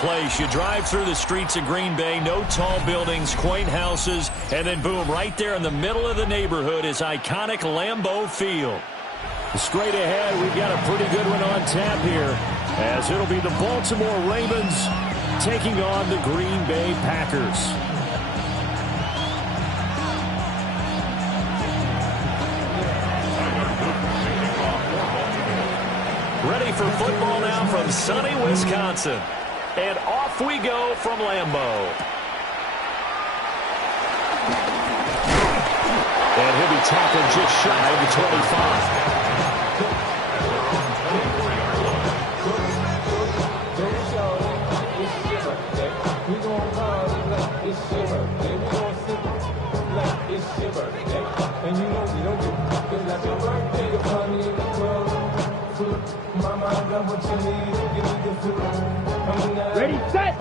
place. You drive through the streets of Green Bay, no tall buildings, quaint houses, and then boom, right there in the middle of the neighborhood is iconic Lambeau Field. Straight ahead, we've got a pretty good one on tap here, as it'll be the Baltimore Ravens taking on the Green Bay Packers. Ready for football now from sunny Wisconsin. And off we go from Lambeau. And he'll be tackled just shy of the 25. Ready, set!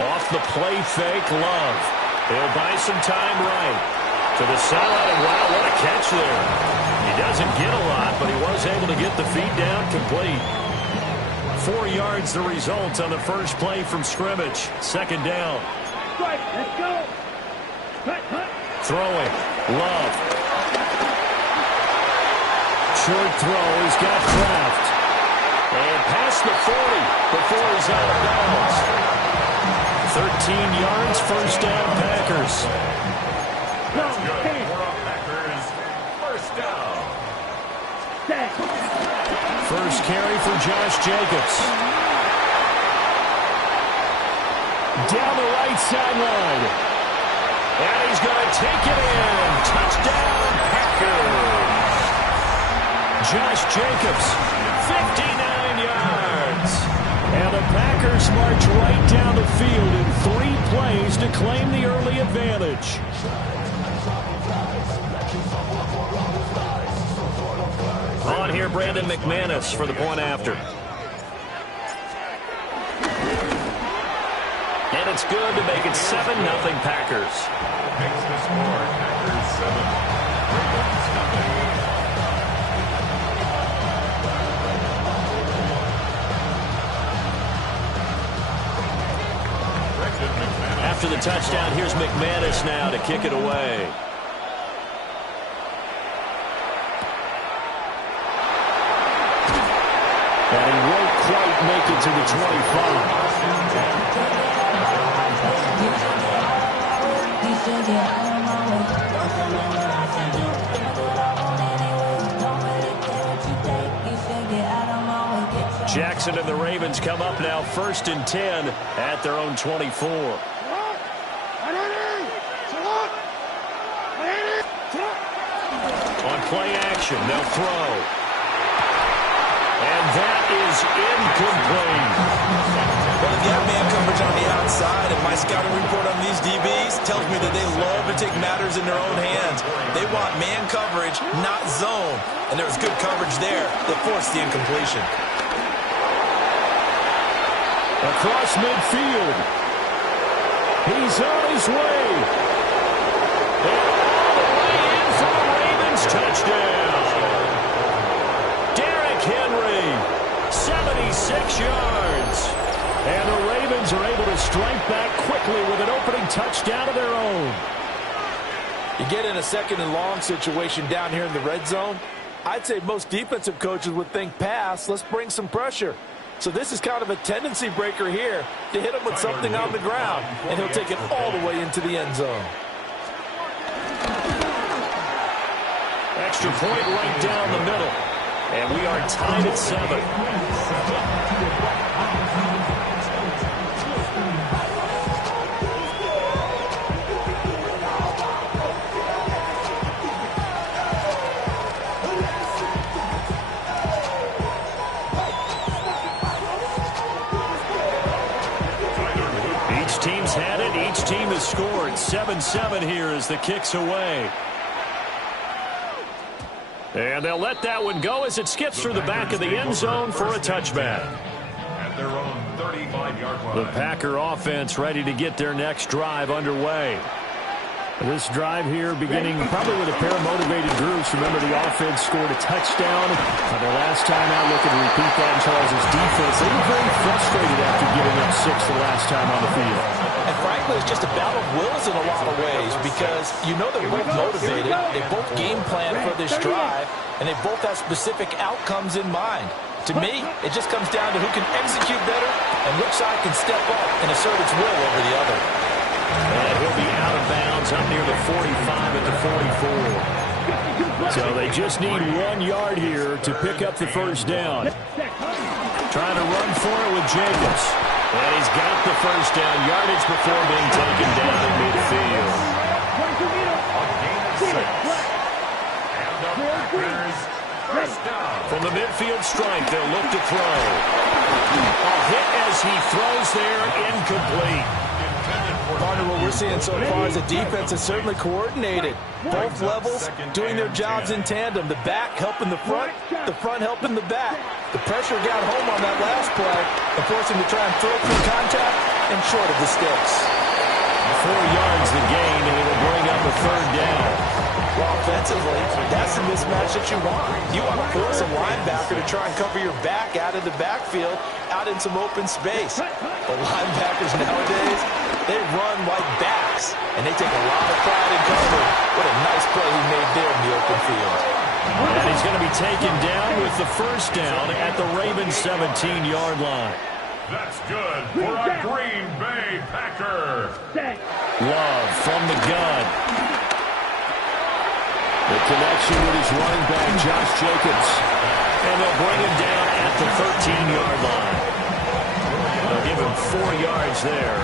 Off the play fake, Love. He'll buy some time right. To the side, and wow, what a catch there. He doesn't get a lot, but he was able to get the feet down complete. 4 yards the result on the first play from scrimmage. Second down. Right, let's go! Cut. Throwing. Love. Short throw. He's got Kraft. And past the 40 before he's out of bounds. 13 yards, first down, Packers. Packers, first down. First carry for Josh Jacobs. Down the right sideline. And he's going to take it in. Touchdown, Packers. Josh Jacobs, 59 yards. And the Packers march right down the field in 3 plays to claim the early advantage. On here, Brandon McManus for the point after. And it's good to make it 7-0 Packers. Makes the score Packers 7, Ravens nothing. After the touchdown, here's McManus now to kick it away. And he won't quite make it to the 25. Jackson and the Ravens come up now 1st and 10 at their own 24. On play action, they'll throw. And that is incomplete. Well, if you have man coverage on the outside, and my scouting report on these DBs tells me that they love to take matters in their own hands. They want man coverage, not zone. And there was good coverage there that forced the incompletion. Across midfield. He's on his way. And all the way in for the Ravens touchdown. Derrick Henry, 76 yards. And the Ravens are able to strike back quickly with an opening touchdown of their own. You get in a 2nd and long situation down here in the red zone. I'd say most defensive coaches would think pass. Let's bring some pressure. So this is kind of a tendency breaker here to hit him with something on the ground, and he'll take it all the way into the end zone. Extra point right down the middle. And we are tied at 7. Each team's had it. Each team has scored. 7-7 here as the kick's away. And they'll let that one go as it skips through the back of the end zone for a touchback. At their own 35-yard line. The Packer offense ready to get their next drive underway. This drive here beginning probably with a pair of motivated groups. Remember, the offense scored a touchdown. Their last time out, looking to repeat that in Charles' defense. They were very frustrated after giving up 6 the last time on the field. And frankly, it's just a battle of wills in a lot of ways because you know they're both motivated. They both game plan for this drive, and they both have specific outcomes in mind. To me, it just comes down to who can execute better and which side can step up and assert its will over the other. And he'll be out of bounds up near the 45 at the 44. So they just need 1 yard here to pick up the first down. Trying to run for it with Jacobs. And he's got the first down yardage before being taken down in midfield. From the midfield stripe, they'll look to throw. A hit as he throws there, incomplete. Partner, what we're seeing so far is the defense is certainly coordinated. Both levels doing their jobs in tandem. The back helping the front helping the back. The pressure got home on that last play and forced him to try and throw through contact and short of the sticks. 4 yards the gain, and it'll bring up a third down. Well, offensively, that's the mismatch that you want. You want to force a linebacker to try and cover your back out of the backfield, out in some open space. But linebackers nowadays, they run like backs, and they take a lot of pride in covering. What a nice play he made there in the open field. And he's going to be taken down with the first down at the Ravens' 17-yard line. That's good for a Green Bay Packer. Love from the gun. The connection with his running back, Josh Jacobs. And they'll bring him down at the 13-yard line. They'll give him 4 yards there.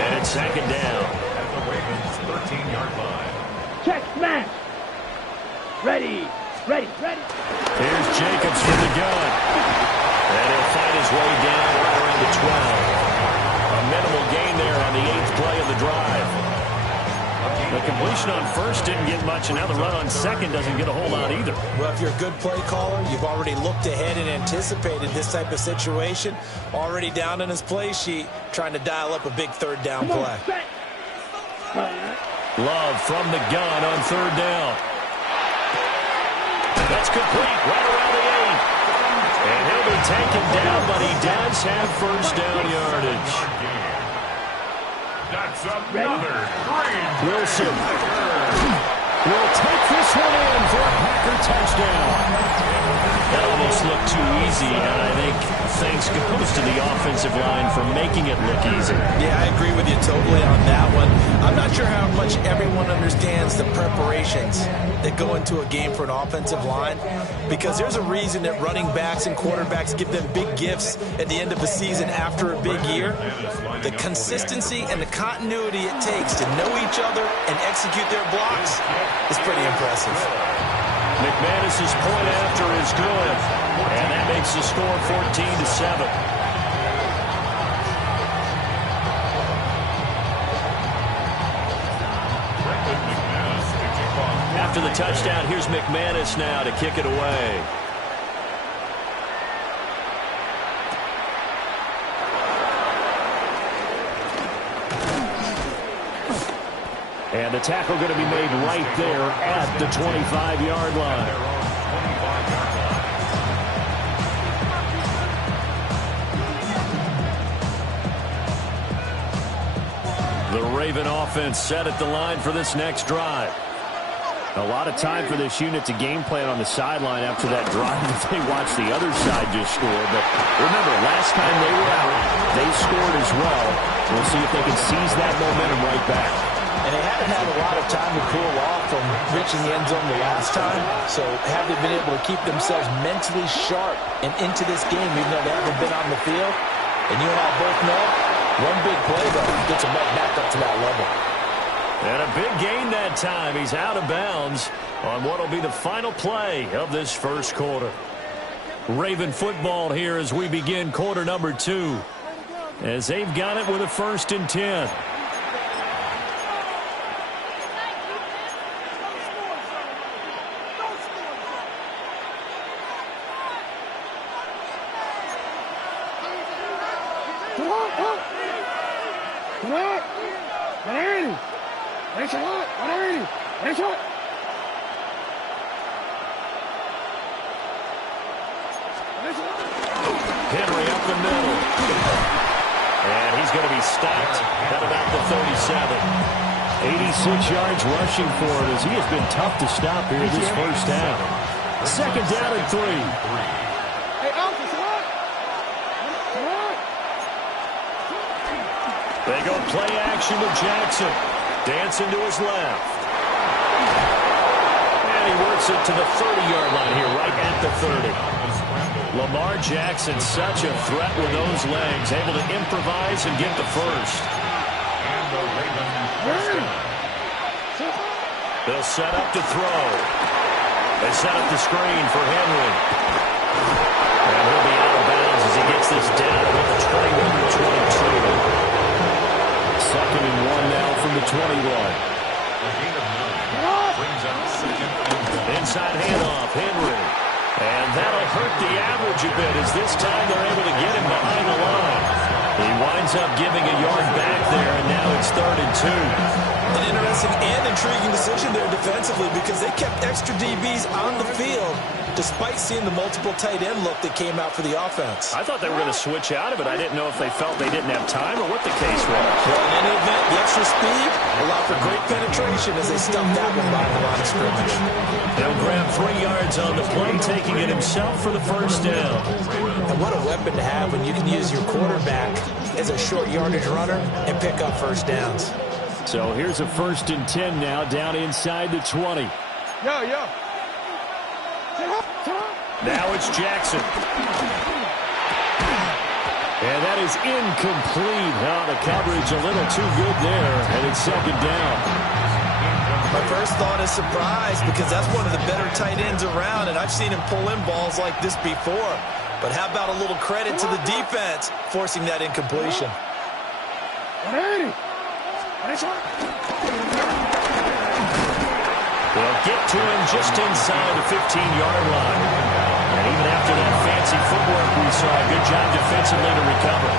And it's second down. At the Ravens' 13-yard line. Check, smash. Ready. Here's Jacobs from the gun. And he'll fight his way down right around the 12. A minimal gain there on the 8th play of the drive. The completion on first didn't get much, and now the run on second doesn't get a whole lot either. Well, if you're a good play caller, you've already looked ahead and anticipated this type of situation. Already down in his play sheet, trying to dial up a big third down play. Love from the gun on third down. That's complete right around the 8. And he'll be taken down, but he does have first down yardage. That's another Green Wilson will take this one in for a Packer touchdown. That almost looked too easy, and I think thanks goes to the offensive line for making it look easy. Yeah, I agree with you totally on that one. I'm not sure how much everyone understands the preparations that go into a game for an offensive line, because there's a reason that running backs and quarterbacks give them big gifts at the end of the season after a big year. The consistency and the continuity it takes to know each other and execute their blocks is pretty impressive. McManus's point after is good, and that makes the score 14-7. After the touchdown, here's McManus now to kick it away. And the tackle going to be made right there at the 25-yard line. The Raven offense set at the line for this next drive. A lot of time for this unit to game plan on the sideline after that drive that they watched the other side just score. But remember, last time they were out, they scored as well. We'll see if they can seize that momentum right back. And they haven't had a lot of time to cool off from reaching the end zone the last time. So have they been able to keep themselves mentally sharp and into this game, even though they haven't been on the field? And you and I both know, one big play, though, gets them right back up to that level. And a big gain that time. He's out of bounds on what will be the final play of this first quarter. Raven football here as we begin quarter number 2. As they've got it with a 1st and 10. Henry up the middle. And he's going to be stopped at about the 37. 86 yards rushing for him as he has been tough to stop here this first half. Second down and 3. They go play action to Jackson. Dancing to his left. And he works it to the 30-yard line here, right at the 30. Lamar Jackson, such a threat with those legs, able to improvise and get the first. They'll set up to throw. They set up the screen for Henry. And he'll be out of bounds as he gets this down at the 21-22. Second and 1 now from the 21. Inside handoff, Henry. And that'll hurt the average a bit as this time they're able to get him behind the line. He winds up giving a yard back there, and now it's 3rd and 2. An interesting and intriguing decision there defensively because they kept extra DBs on the field despite seeing the multiple tight end look that came out for the offense. I thought they were going to switch out of it. I didn't know if they felt they didn't have time or what the case was. Well, in any event, the extra speed allowed for great penetration as they stuffed that one behind the line of scrimmage. They'll grab 3 yards on the play, taking it himself for the first down. And what a weapon to have when you can use your quarterback as a short yardage runner and pick up first downs. So here's a 1st and 10 now, down inside the 20. Now it's Jackson. And that is incomplete. The coverage a little too good there, and it's 2nd down. My first thought is surprise because that's one of the better tight ends around, and I've seen him pull in balls like this before. But how about a little credit to the defense forcing that incompletion? They'll get to him just inside the 15-yard line. And even after that fancy footwork we saw, a good job defensively to recover.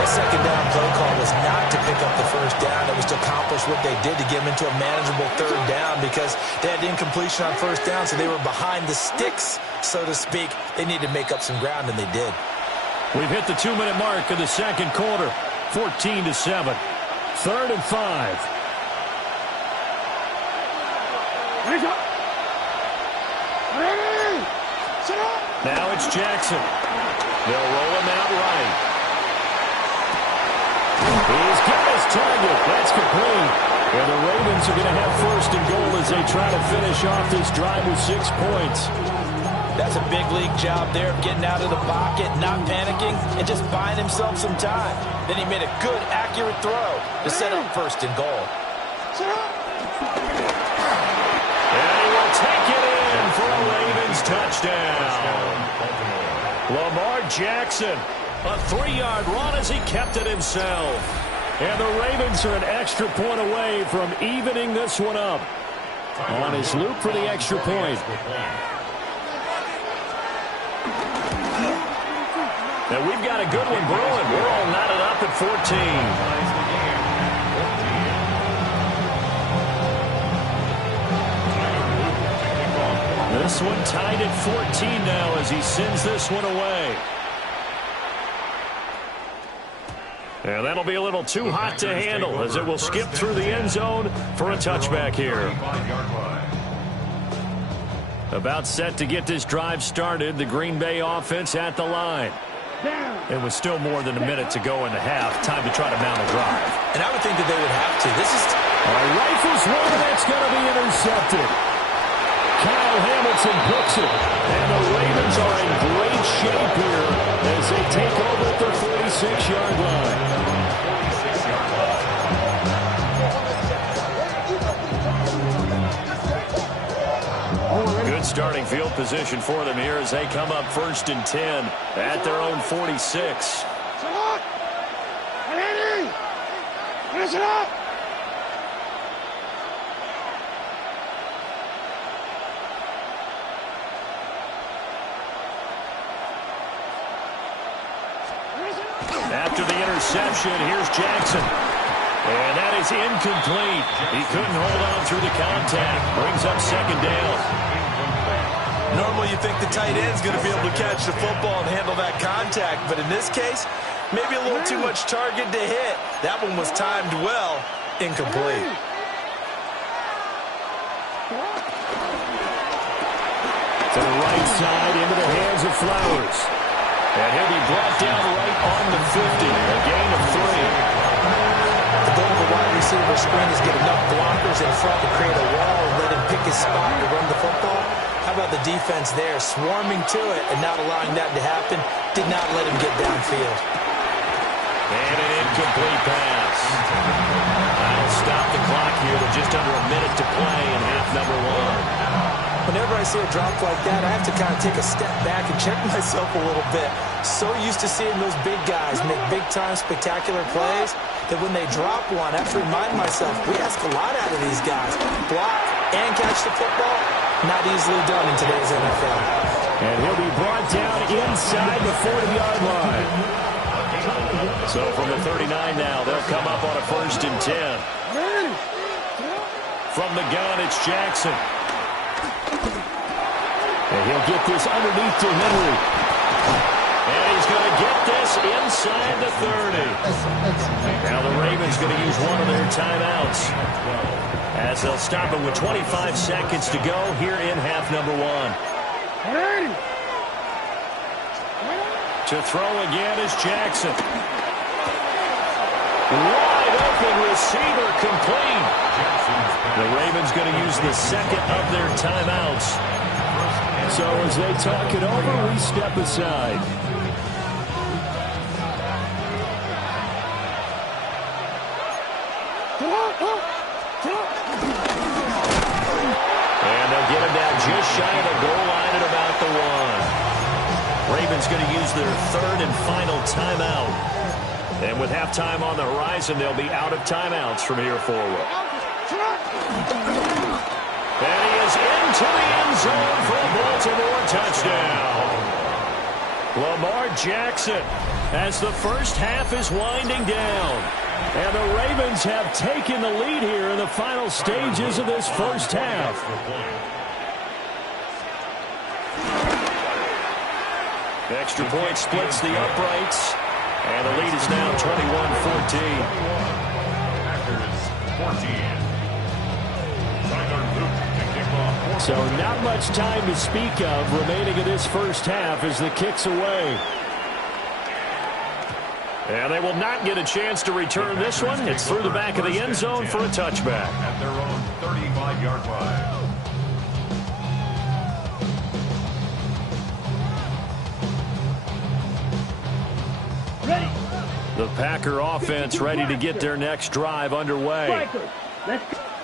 That second down play call was not to pick up the first down. It was to accomplish what they did to get them into a manageable 3rd down because they had incompletion on first down, so they were behind the sticks, so to speak. They needed to make up some ground, and they did. We've hit the 2-minute mark of the second quarter. 14-7. 3rd and 5. Now it's Jackson. They'll roll him out right. He's got his target. That's complete. And the Ravens are going to have 1st and goal as they try to finish off this drive with 6 points. That's a big league job there of getting out of the pocket, not panicking, and just buying himself some time. Then he made a good, accurate throw to set up 1st and goal. And he will take it in for a Ravens touchdown. Lamar Jackson, a 3-yard run as he kept it himself. And the Ravens are an extra point away from evening this one up. On his loop for the extra point. Now we've got a good one brewing. We're all knotted up at 14. This one tied at 14 now as he sends this one away. And that'll be a little too hot to handle as it will skip through the end zone for a touchback here. About set to get this drive started, the Green Bay offense at the line. It was still more than a minute to go in the half. Time to try to mount a drive. And I would think that they would have to. This is rifles one that's going to be intercepted. Kyle Hamilton picks it. And the Ravens are in great shape here as they take over at their 46-yard line. Good starting field position for them here as they come up 1st and 10 at their own 46. After the interception, here's Jackson. And that is incomplete. He couldn't hold on through the contact. Brings up second down. Normally you think the tight end's going to be able to catch the football and handle that contact, but in this case, maybe a little too much target to hit. That one was timed well. Incomplete. To the right side, into the hands of Flowers. And he'll be brought down right on the 50. A gain of 3. The goal of a wide receiver screen is get enough blockers in front to create a wall and let him pick his spot to run the football. How about the defense there, swarming to it and not allowing that to happen? Did not let him get downfield. And an incomplete pass. That'll stop the clock here with just under a minute to play in half number 1. Whenever I see a drop like that, I have to kind of take a step back and check myself a little bit. So used to seeing those big guys make big-time spectacular plays that when they drop one, I have to remind myself, we ask a lot out of these guys. Block and catch the football, not easily done in today's NFL. And he'll be brought down inside the 40-yard line. So from the 39 now, they'll come up on a 1st and 10. From the gun, it's Jackson. And he'll get this underneath to Henry. And he's going to get this inside the 30. Now the Ravens going to use one of their timeouts, as they'll stop it with 25 seconds to go here in half number 1. To throw again is Jackson. Wide open receiver, complete. The Ravens going to use the second of their timeouts. So as they talk it over, we step aside. And they'll get him down just shy of the goal line at about the 1. Ravens going to use their 3rd and final timeout. And with halftime on the horizon, they'll be out of timeouts from here forward. And he is into the end zone for a Baltimore touchdown. Lamar Jackson, as the first half is winding down. And the Ravens have taken the lead here in the final stages of this first half. Extra point splits the uprights. And the lead is now 21-14. So not much time to speak of remaining in this first half as the kick's away. And they will not get a chance to return this one. It's through the back of the end zone for a touchback. At their own 35-yard line. The Packer offense ready to get their next drive underway.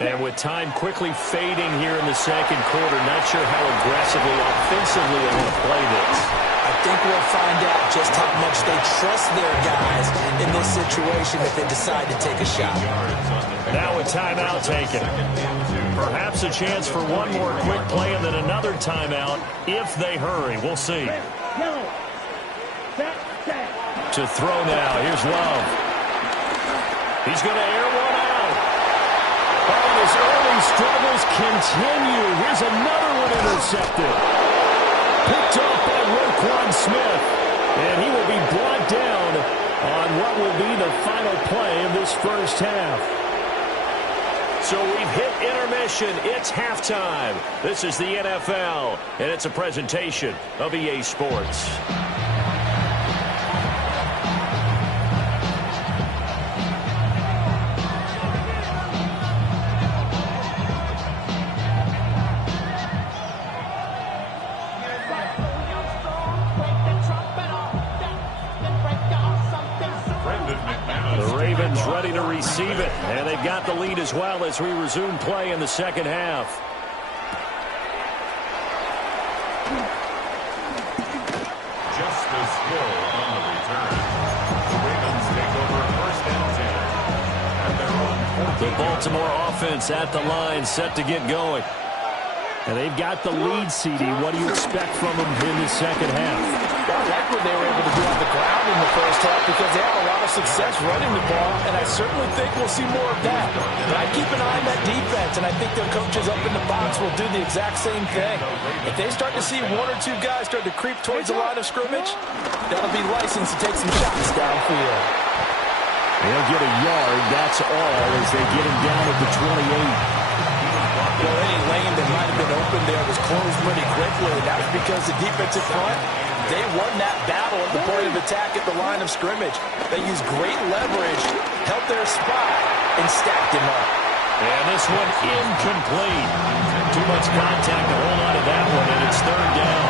And with time quickly fading here in the second quarter, not sure how aggressively, offensively they want to play this. I think we'll find out just how much they trust their guys in this situation if they decide to take a shot. Now a timeout taken. Perhaps a chance for one more quick play and then another timeout if they hurry. We'll see. To throw now. Here's Love. He's going to air one out. Oh, and his early struggles continue. Here's another one intercepted. Picked off by Roquan Smith. And he will be brought down on what will be the final play of this first half. So we've hit intermission. It's halftime. This is the NFL, and it's a presentation of EA Sports. Ready to receive it, and they've got the lead as well as we resume play in the second half. Justice Hill on the return. The Ravens take over first and 10. At their own 14. The Baltimore offense at the line, set to get going. And they've got the lead, CD. What do you expect from them in the second half? I like what they were able to do on the ground in the first half because they had a lot of success running the ball, and I certainly think we'll see more of that. But I keep an eye on that defense, and I think their coaches up in the box will do the exact same thing. If they start to see one or two guys start to creep towards the line of scrimmage, that'll be license to take some shots downfield. They'll get a yard, that's all, as they get him down at the 28. Well, any lane that might have been open there was closed pretty quickly, and that was because the defensive front, they won that battle at the point of attack at the line of scrimmage. They used great leverage, held their spot, and stacked him up. And this one incomplete. Too much contact to hold on to that one, and it's third down.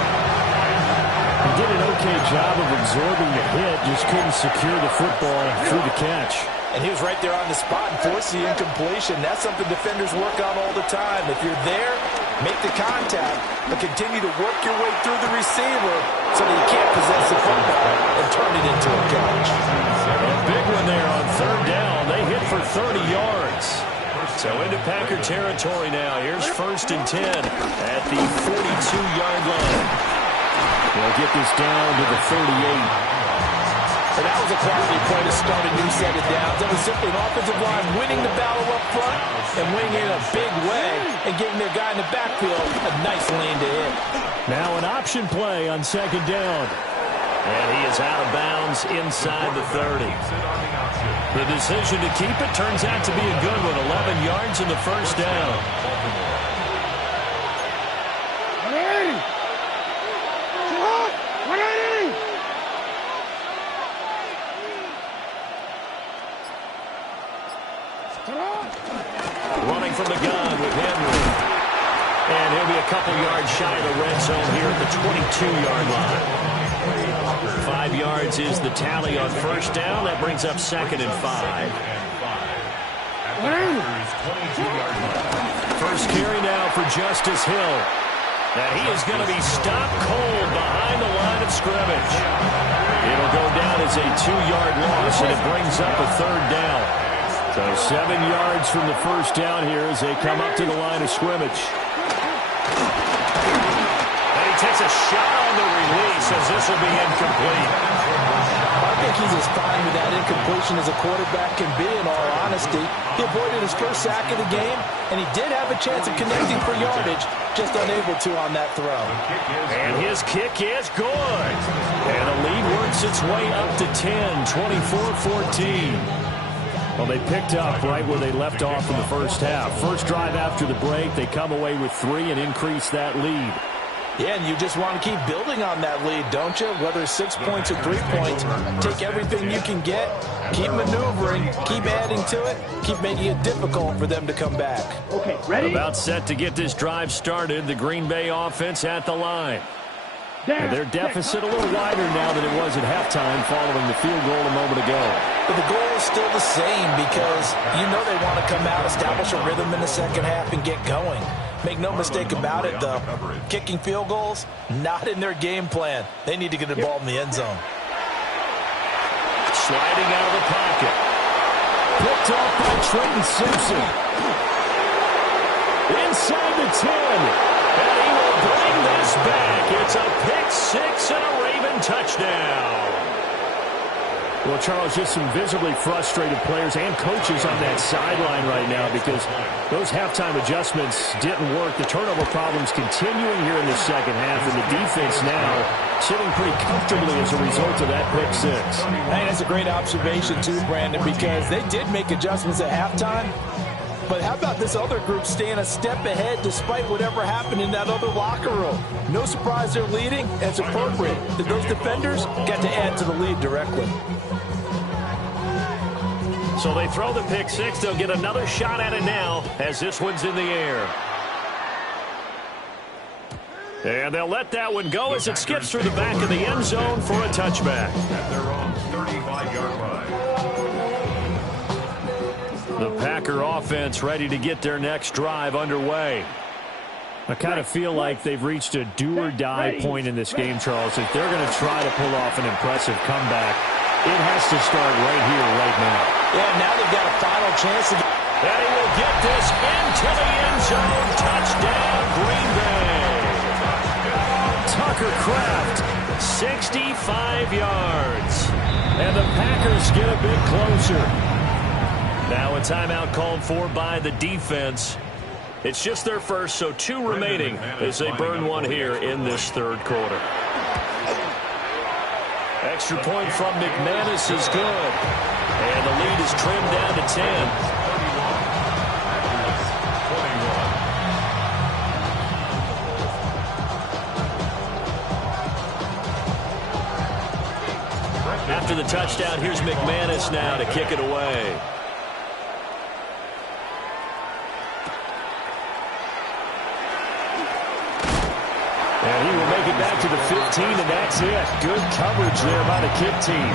He did an okay job of absorbing the hit, just couldn't secure the football through the catch. And he was right there on the spot and forced the incompletion. That's something defenders work on all the time. If you're there, make the contact, but continue to work your way through the receiver so that you can't possess the football and turn it into a catch. A big one there on third down. They hit for 30 yards. So into Packer territory now. Here's 1st and 10 at the 42-yard line. They'll get this down to the 38. And that was a quality play to start a new set of downs. That was simply an offensive line winning the battle up front and winning it in a big way and giving their guy in the backfield a nice lane to hit. Now an option play on 2nd down. And he is out of bounds inside the 30. The decision to keep it turns out to be a good one. 11 yards in the first down. Running from the gun with Henry. And he'll be a couple yards shy of the red zone here at the 22-yard line. 5 yards is the tally on first down. That brings up 2nd and 5. First carry now for Justice Hill. And he is going to be stopped cold behind the line of scrimmage. It'll go down as a 2-yard loss, and it brings up a third down. So 7 yards from the first down here as they come up to the line of scrimmage. And he takes a shot on the release as this will be incomplete. I think he's as fine with that incompletion as a quarterback can be, in all honesty. He avoided his first sack of the game, and he did have a chance of connecting for yardage, just unable to on that throw. And his kick is good. And the lead works its way up to 10, 24-14. Well, they picked up right where they left off in the first half. First drive after the break, they come away with 3 and increase that lead. Yeah, and you just want to keep building on that lead, don't you? Whether it's 6 points or 3 points, take everything you can get, keep maneuvering, keep adding to it, keep making it difficult for them to come back. Okay, ready? About set to get this drive started. The Green Bay offense at the line. And their deficit a little wider now than it was at halftime following the field goal a moment ago. But the goal is still the same because you know they want to come out, establish a rhythm in the second half, and get going. Make no mistake about it, though. Kicking field goals, not in their game plan. They need to get the ball in the end zone. Sliding out of the pocket. Picked off by Trenton Simpson. Inside the 10. And he will bring this back. It's a pick six and a Raven touchdown. Well, Charles, just some visibly frustrated players and coaches on that sideline right now because those halftime adjustments didn't work. The turnover problems continuing here in the second half, and the defense now sitting pretty comfortably as a result of that pick six. Hey, that's a great observation too, Brandon, because they did make adjustments at halftime. But how about this other group staying a step ahead despite whatever happened in that other locker room? No surprise they're leading, and it's appropriate that those defenders got to add to the lead directly. So they throw the pick six. They'll get another shot at it now as this one's in the air. And they'll let that one go as it skips through the back of the end zone for a touchback. At their own 35-yard line. The Packer offense ready to get their next drive underway. I kind of feel like they've reached a do-or-die point in this game, Charles. If they're going to try to pull off an impressive comeback, it has to start right here, right now. Yeah, now they've got a final chance to get. And he will get this into the end zone. Touchdown, Green Bay. Tucker Kraft 65 yards. And the Packers get a bit closer. Now a timeout called for by the defense. It's just their first, so 2 remaining as they burn one here in this third quarter. Extra point from McManus is good. And the lead is trimmed down to 10. After the touchdown, here's McManus now to kick it away. And he will make it back to the 15, and that's it. Good coverage there by the kick team.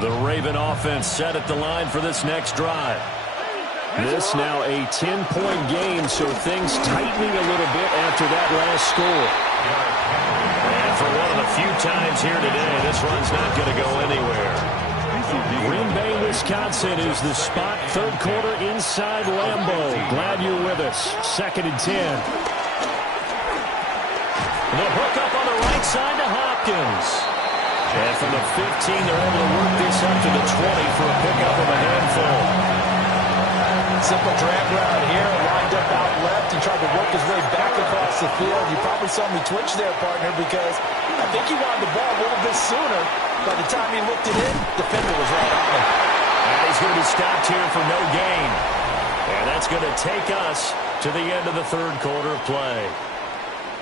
The Raven offense set at the line for this next drive. This now a 10-point game, so things tightening a little bit after that last score. And for one of the few times here today, this run's not going to go anywhere. Green Bay, Wisconsin is the spot. Third quarter inside Lambeau. Glad you're with us. 2nd and 10. The hook up on the right side to Hopkins. And from the 15, they're able to work this up to the 20 for a pickup of a handful. Simple drag route here, lined up out left and tried to work his way back across the field. You probably saw me twitch there, partner, because I think he wanted the ball a little bit sooner. By the time he looked it in, the defender was right on him. And he's going to be stopped here for no gain. And that's going to take us to the end of the third quarter of play.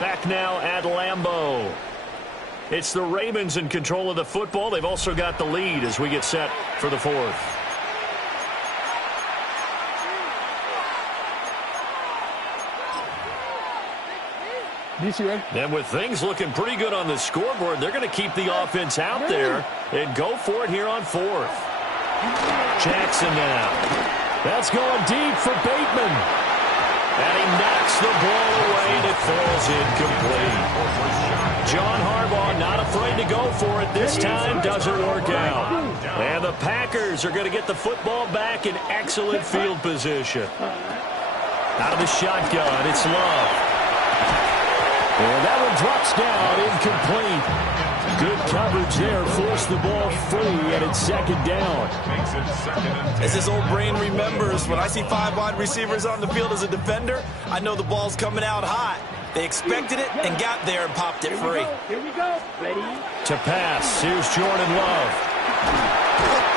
Back now at Lambeau. It's the Ravens in control of the football. They've also got the lead as we get set for the fourth. And with things looking pretty good on the scoreboard, they're going to keep the offense out there and go for it here on fourth. Jackson now. That's going deep for Bateman. And he knocks the ball away and it falls incomplete. John Harbaugh not afraid to go for it. This time doesn't work out. And the Packers are going to get the football back in excellent field position. Out of the shotgun, it's Love. And that one drops down, incomplete. Good coverage there, forced the ball free, and it's 2nd down. As this old brain remembers, when I see 5 wide receivers on the field as a defender, I know the ball's coming out hot. They expected it and got there and popped it free. Here we go. Ready? To pass, here's Jordan Love.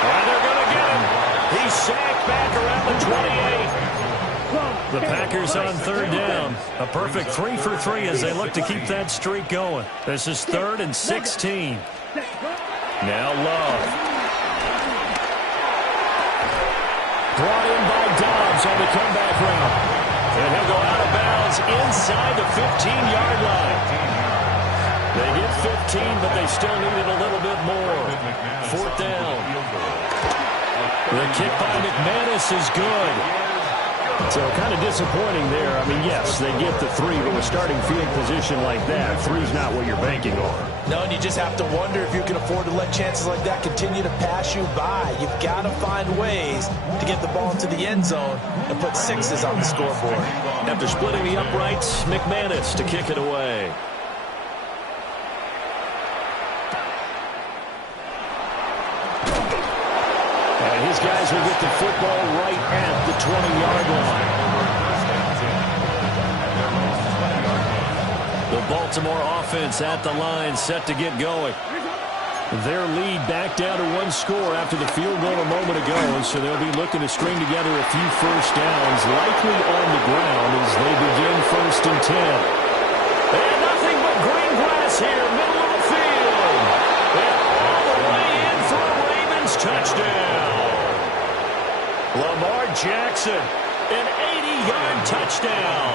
And they're going to get him. He's sacked back around the 28. The Packers on 3rd down. A perfect 3 for 3 as they look to keep that streak going. This is 3rd and 16. Now Love. Brought in by Dobbs on the comeback route. And he'll go out of bounds inside the 15-yard line. They get 15, but they still needed a little bit more. 4th down. The kick by McManus is good. So kind of disappointing there. I mean, yes, they get the 3, but with starting field position like that, 3's not what you're banking on. No, and you just have to wonder if you can afford to let chances like that continue to pass you by. You've got to find ways to get the ball into the end zone and put 6s on the scoreboard. After splitting the uprights, McManus to kick it away. And his guys will get the football right at the 20-yard line. The Baltimore offense at the line, set to get going. Their lead back down to 1 score after the field goal a moment ago, so they'll be looking to string together a few first downs, likely on the ground as they begin 1st and 10. And nothing but green grass here, middle of the field. And all the way in for a Ravens touchdown. Lamar Jackson, an 80-yard touchdown.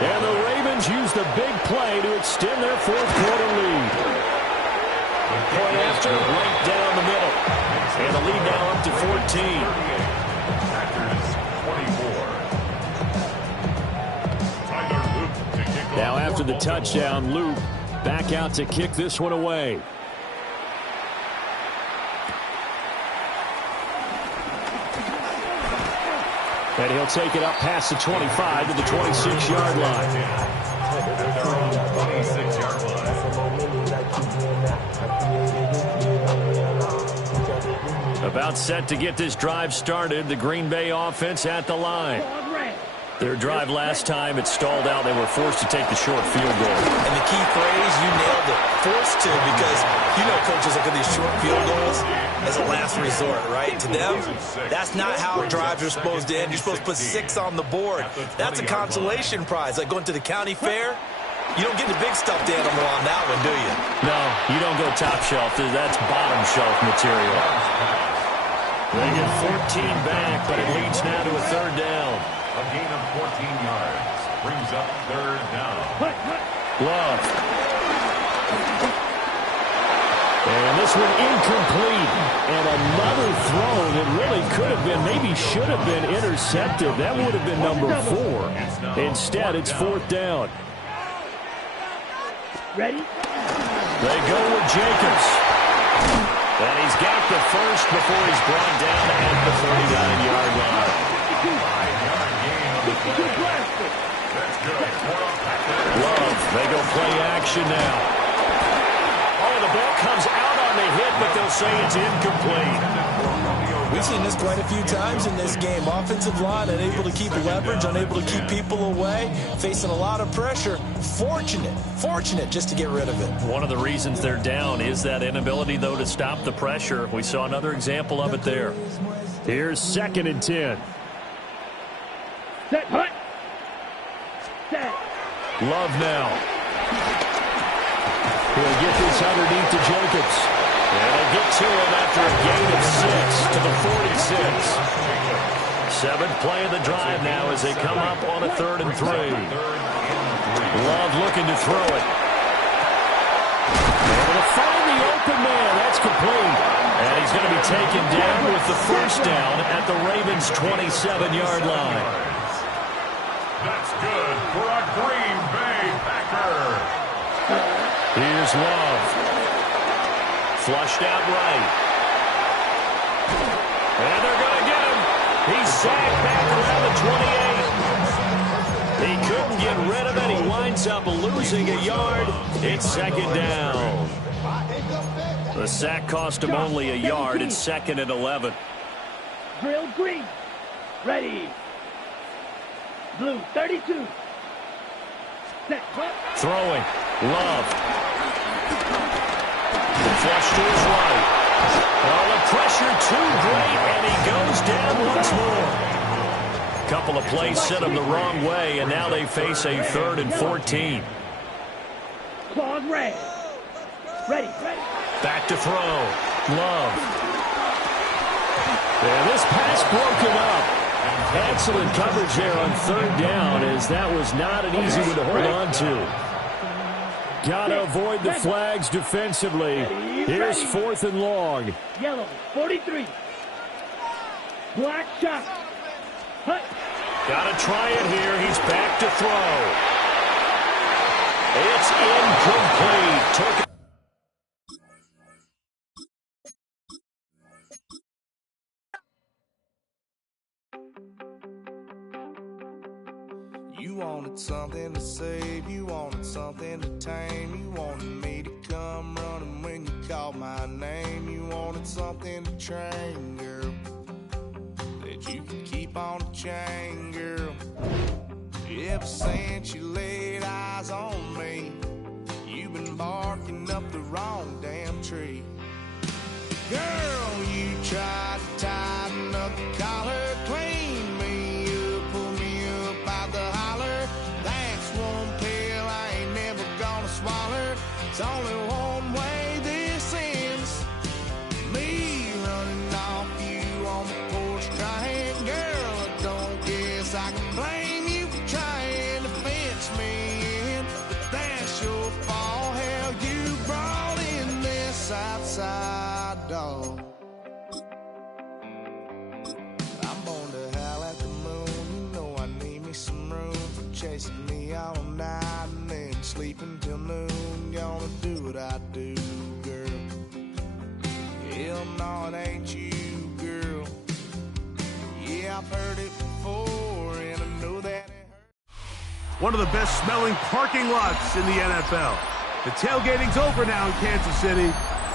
And the Ravens use the big play to extend their 4th quarter lead. Point after, right down the middle. And the lead now up to 14. Now after the touchdown, Luke back out to kick this one away. And he'll take it up past the 25 to the 26-yard line. At their own 26-yard line. About set to get this drive started. The Green Bay offense at the line. Their drive last time, it stalled out. They were forced to take the short field goal. And the key phrase, you nailed it, forced to, because you know coaches look at these short field goals as a last resort, right? To them, that's not how drives are supposed to end. You're supposed to put 6 on the board. That's a consolation prize, like going to the county fair. You don't get the big stuffed animal on that one, do you? No, you don't go top shelf. That's bottom shelf material. They get 14 back, but it leads now to a third down. A gain of 14 yards brings up third down. Love. And this one incomplete. And another throw that really could have been, maybe should have been intercepted. That would have been number 4. Instead, it's fourth down. Ready? They go with Jacobs. And he's got the first before he's brought down at the 39-yard line. 5-yard gain on the play. That's good. Love, they go play action now. Oh, the ball comes out on the hit, but they'll say it's incomplete. We've seen this quite a few times in this game. Offensive line unable to keep leverage, unable to keep people away, facing a lot of pressure. Fortunate just to get rid of it. One of the reasons they're down is that inability, though, to stop the pressure. We saw another example of it there. Here's 2nd and 10. Set, hut. Set. Love now. He'll get this underneath to Jacobs. And they'll get to him after a gain of 6 to the 46. 7th play of the drive now as they come up on a 3rd and 3. Love looking to throw it. Able to find the open man. That's complete. And he's going to be taken down with the first down at the Ravens' 27-yard line. That's good for a Green Bay Packer. Here's Love. Flushed out right. And they're going to get him. He's sacked back around the 28. He couldn't get rid of it. He winds up losing a yard. It's 2nd down. The sack cost him only a yard. It's 2nd and 11. Drill green. Ready. Blue 32. Set. Throwing. Love. Flush to his right. Oh, the pressure too great, and he goes down once more. Couple of plays sent him the wrong way, and now they face a 3rd and 14. Claws red. Ready. Back to throw. Love. And this pass broken up. Excellent coverage there on 3rd down, as that was not an easy one to hold on to. Got to avoid the flags defensively. Here's 4th and long. Yellow 43. Black shot. Hut. Got to try it here. He's back to throw. It's incomplete. You wanted something to save, you wanted something to tame, you wanted me to come running when you called my name, you wanted something to train, girl, that you could keep on the chain, girl. Ever since you laid eyes on me, you've been barking up the wrong damn tree. Girl, you tried to tighten up the collar, clean me up, pull me up out the holler. That's one pill I ain't never gonna swallow. It's only one way this ends. Me running off you on the porch crying. Girl, I don't guess I can blame you for trying to fence me in. But that's your fault, hell, you brought in this outside dog. one of the best-smelling parking lots in the NFL. The tailgating's over now in Kansas City.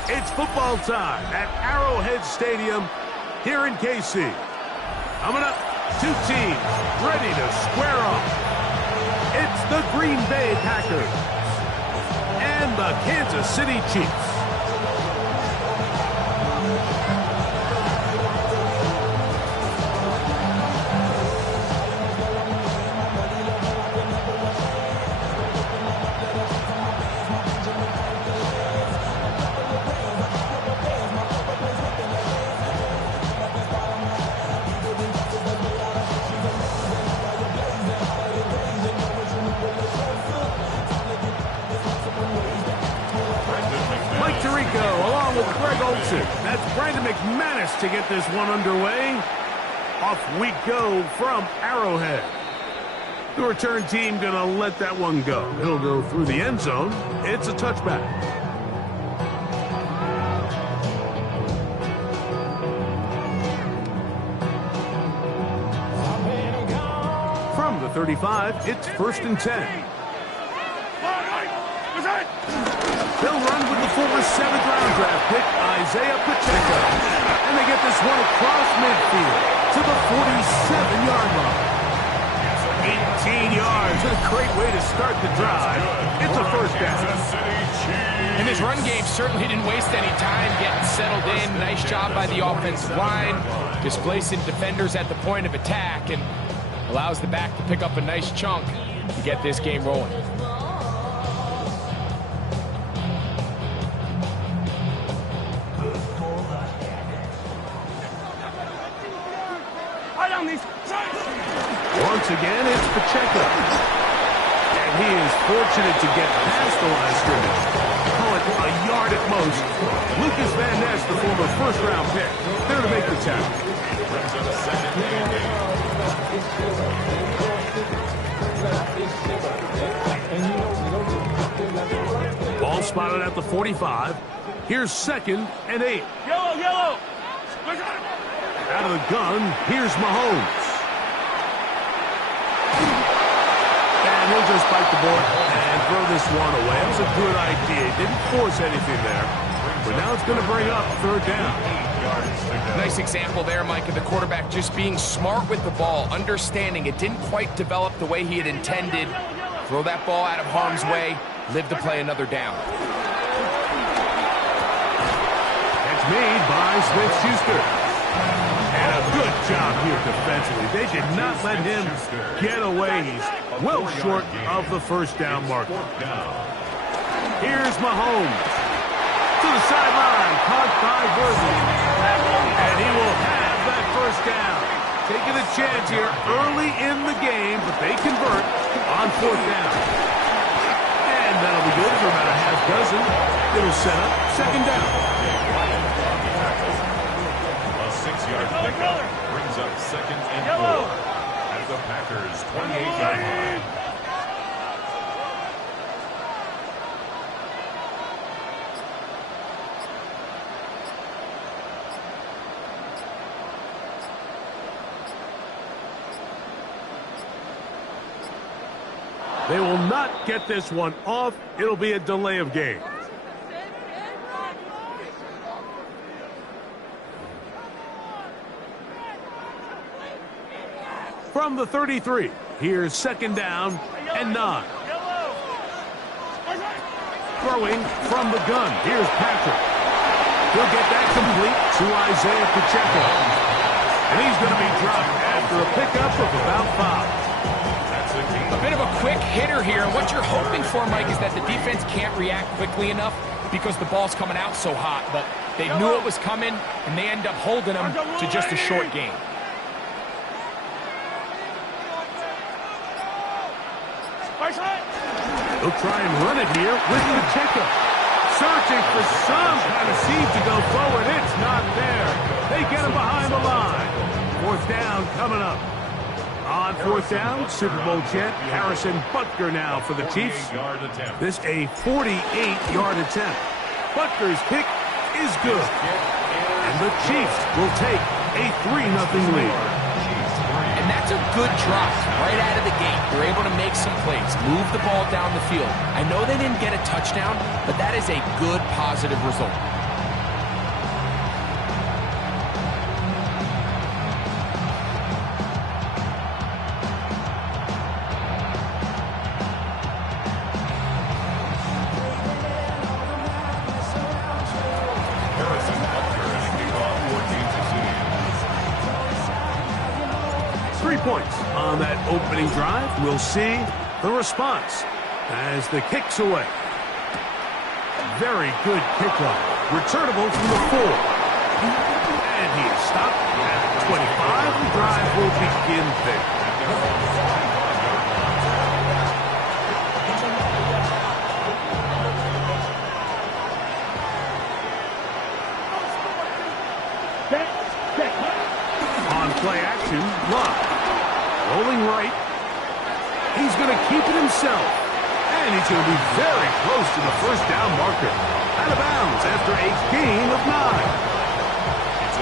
It's football time at Arrowhead Stadium here in KC. Coming up, two teams ready to square off. It's the Green Bay Packers and the Kansas City Chiefs. That's Brandon McManus to get this one underway. Off we go from Arrowhead. The return team going to let that one go. It'll go through the end zone. It's a touchback. From the 35, it's 1st and 10. They'll run with the former 7th-round draft pick, Isaiah Pacheco. And they get this one across midfield to the 47-yard line. 18 yards. What a great way to start the drive. It's a first down. And this run game certainly didn't waste any time getting settled in. Nice job by the offensive line, displacing defenders at the point of attack, and allows the back to pick up a nice chunk to get this game rolling. Once again, it's Pacheco. And he is fortunate to get past the line of scrimmage. Call it a yard at most. Lucas Van Ness, the former first-round pick, there to make the tackle. Ball spotted at the 45. Here's 2nd and 8. Yellow! Out of the gun, here's Mahomes. And he'll just bite the board and throw this one away. It was a good idea. Didn't force anything there. But now it's going to bring up 3rd down. Nice example there, Mike, of the quarterback just being smart with the ball, understanding it didn't quite develop the way he had intended. Throw that ball out of harm's way, live to play another down. It's made by Smith-Schuster. And a good job here defensively. They did not let him get away. He's well short of the first down marker. Here's Mahomes. To the sideline. Caught by Worthy. And he will have that first down. Taking a chance here early in the game, but they convert on 4th down. And that'll be good for about a half dozen. It'll set up 2nd down. 6-yard pickup brings up 2nd and 4 at the Packers' 28-yard line. They will not get this one off. It'll be a delay of game. From the 33, here's 2nd down and 9. Throwing from the gun, here's Patrick. He'll get that complete to Isaiah Pacheco. And he's going to be dropped after a pickup of about 5. A bit of a quick hitter here, and what you're hoping for, Mike, is that the defense can't react quickly enough because the ball's coming out so hot. But they knew it was coming, and they end up holding them to just a short game. He'll try and run it here with Pacheco. Searching for some kind of seed to go forward. It's not there. They get him behind the line. 4th down coming up. On 4th down, Super Bowl champ Harrison Butker now for the Chiefs. This a 48-yard attempt. Butker's kick is good. And the Chiefs will take a 3-0 lead. And And that's a good drop right out of the gate. They're able to make some plays, move the ball down the field. I know they didn't get a touchdown, but that is a good, positive result. Points on that opening drive. We'll see the response as the kick's away. Very good kickoff. Returnable from the 4. And he is stopped at 25. The drive will begin there. On play action, Love. Rolling right. He's going to keep it himself. And he's going to be very close to the first down marker. Out of bounds after a gain of 9.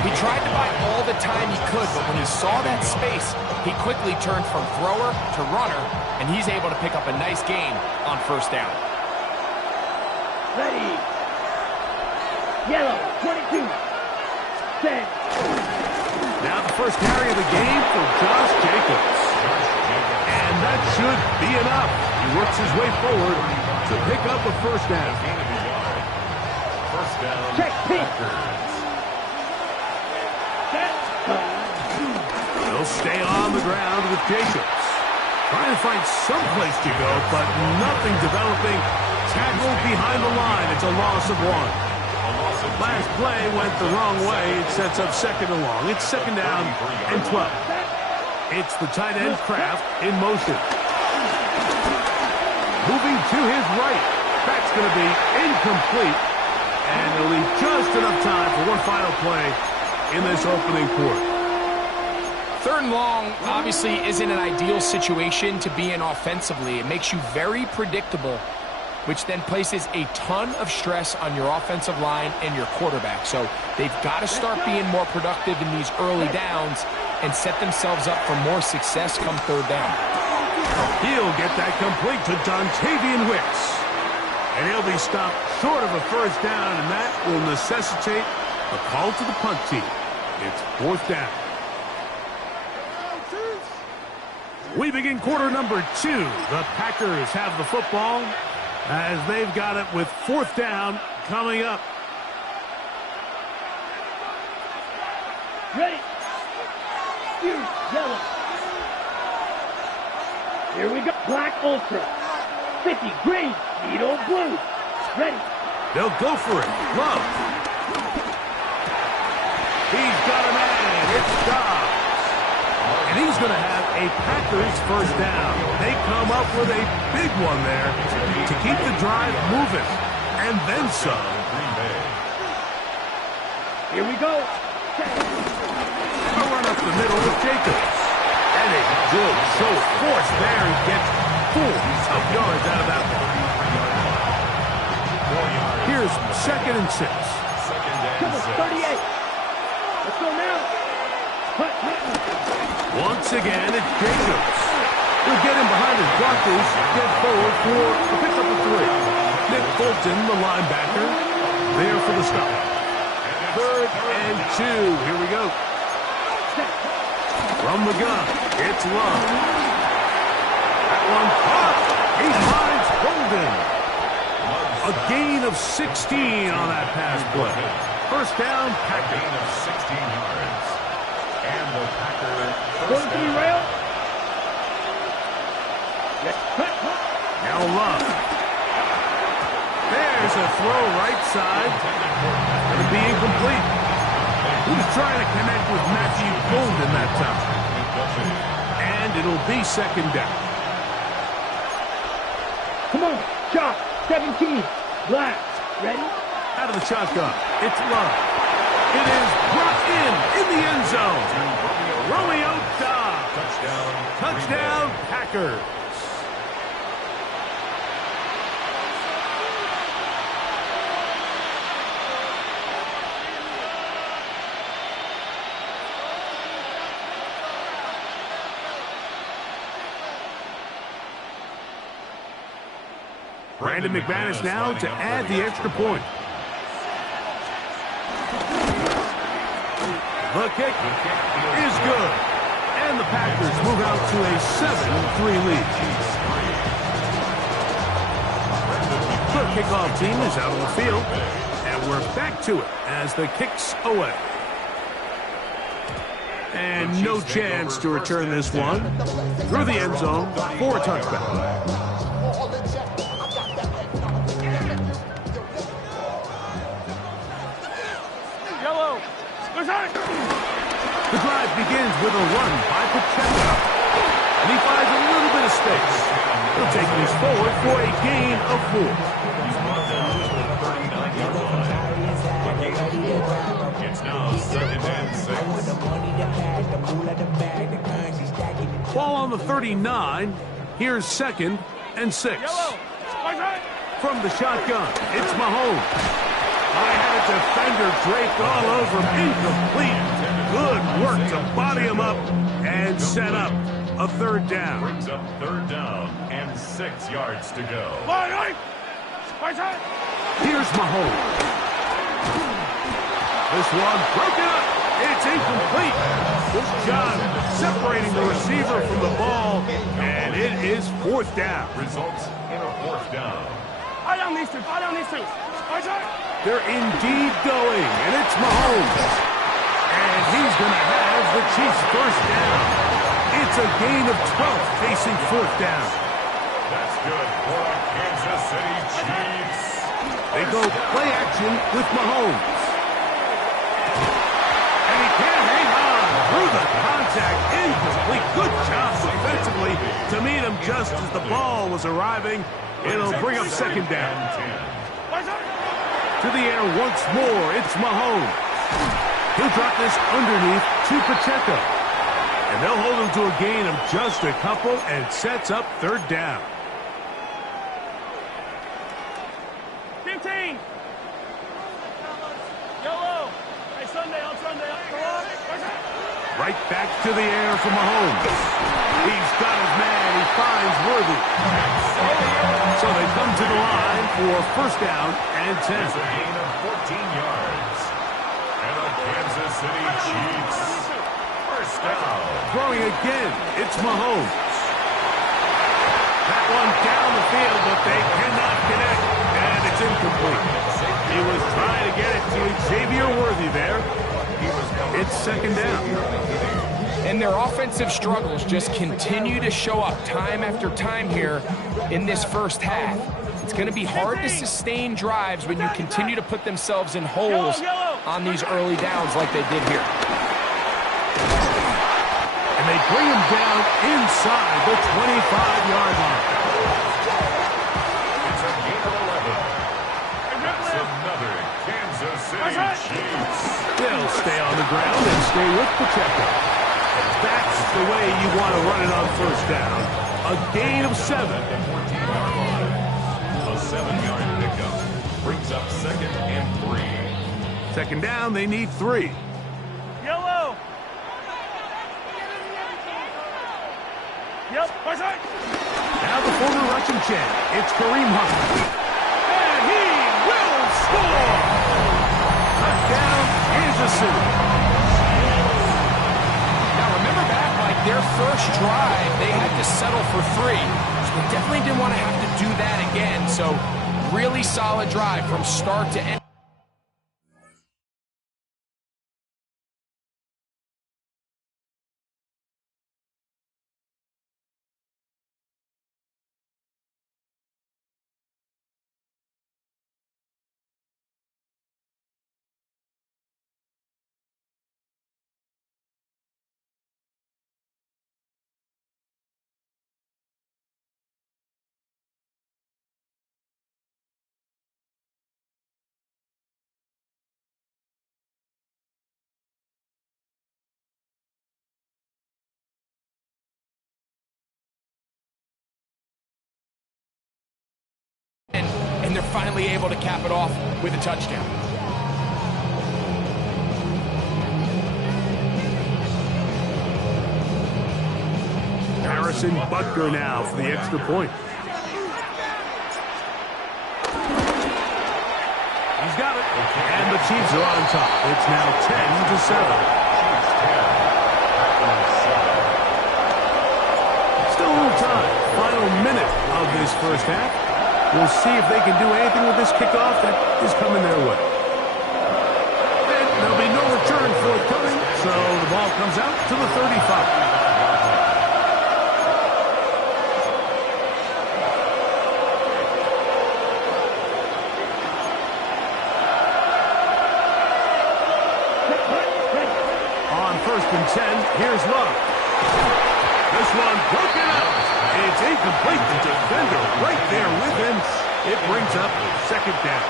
He tried to buy all the time he could, but when he saw that space, he quickly turned from thrower to runner, and he's able to pick up a nice gain on first down. Ready. Yellow, 22. Set. Now the first carry of the game for Josh Jacobs. And that should be enough. He works his way forward to pick up a first down. First down. Check pitch. He'll stay on the ground with Jacobs. Trying to find some place to go, but nothing developing. Tackled behind the line. It's a loss of 1. Last play went the wrong way. It sets up second and long. It's second down and 12. It's the tight end Kraft in motion. Moving to his right. That's going to be incomplete. And it'll leave just enough time for one final play in this opening quarter. Third and long obviously isn't an ideal situation to be in offensively. It makes you very predictable, which then places a ton of stress on your offensive line and your quarterback. So they've got to start being more productive in these early downs and set themselves up for more success come third down. He'll get that complete to Dontavian Wicks. And he'll be stopped short of a first down, and that will necessitate a call to the punt team. It's fourth down. We begin quarter number 2. The Packers have the football as they've got it with fourth down coming up. Ready. Huge yellow. Here we go. Black Ultra. 50 green. Needle blue. Ready. They'll go for it. Love. He's got a man. It's Dobbs. And he's going to have a Packers first down. They come up with a big one there to keep the drive moving. And then some. Here we go. A run up the middle with Jacobs. And a good show of force there. He gets 4 tough yards out of that one. Here's second and 6. Triple 38. Let's go now. Once again, it's Jacobs. He'll get him behind his blockers, get forward for a pickup of 3. Nick Bolton, the linebacker, there for the stop. Third and 2. Here we go. From the gun, it's Love. That one caught. He finds Bolden. A gain of 16 on that pass play. First down, Packers. Gain of 16 yards. And the Packers Going to the rail. Now Love. There's a throw right side. Going to be incomplete. He was trying to connect with Matthew Golden that time. And it'll be second down. Come on. Shot. 17. Black. Ready? Out of the shotgun. It's Love. It is brought in the end zone. Romeo Dobbs. Touchdown, Packers. Brandon McManus now to add the extra point. The kick is good. And the Packers move out to a 7-3 lead. The kickoff team is out on the field. And we're back to it as the kick's away. And no chance to return this one through the end zone for a touchback. Yellow. The drive begins with a run by Pacheco. And he finds a little bit of space. He'll take this forward for a gain of 4. It's now 2nd and 6. Ball on the 39. Here's 2nd and 6. From the shotgun, it's Mahomes. I had a defender draped all over him. Incomplete. Good work to body him up and set up a 3rd down. Brings up 3rd down and 6 yards to go. Here's Mahomes. This one broken up. It's incomplete. Good job separating the receiver from the ball, and it is 4th down. Results in a 4th down. They're indeed going, and it's Mahomes. And he's going to have the Chiefs' 1st down. It's a gain of 12 facing 4th down. That's good for the Kansas City Chiefs. They go play action with Mahomes. And he can't hang on through the contact. Incomplete. Good job defensively to meet him just as the ball was arriving. It'll bring up 2nd down. To the air once more. It's Mahomes. He'll drop this underneath to Pacheco. And they'll hold him to a gain of just a couple and sets up 3rd down. 15. Yellow. Hey, Sunday on Sunday. Right back to the air for Mahomes. He's got his man. He finds Worthy. So they come to the line for 1st down and 10. It's a gain of 14 yards. And the Kansas City Chiefs 1st down. Throwing again. It's Mahomes. That one down the field, but they cannot connect. And it's incomplete. He was trying to get it to Xavier Worthy there. It's 2nd down. And their offensive struggles just continue to show up time after time here in this 1st half. It's going to be hard to sustain drives when you continue to put themselves in holes on these early downs like they did here. And they bring him down inside the 25-yard line. It's a gain of 11. That's another Kansas City Chiefs. They'll stay on the ground and stay with Pacheco. That's the way you want to run it on 1st down. A gain of 7. A 7-yard pickup brings up 2nd and 3. 2nd down, they need 3. Yellow. Yep. Now the former Russian champ, it's Kareem Hunt. And he will score! Touchdown, Kansas City. Their first drive, they had to settle for 3. So they definitely didn't want to have to do that again. So really solid drive from start to end. And they're finally able to cap it off with a touchdown. Harrison Butker now for the extra point. Chiefs are on top. It's now 10-7. Still a little time. Final minute of this first half. We'll see if they can do anything with this kickoff that is coming their way. And there'll be no return forthcoming, so the ball comes out to the 35. First and 10, here's Love. This one broken out. It's incomplete. The defender right there with him. It brings up second down.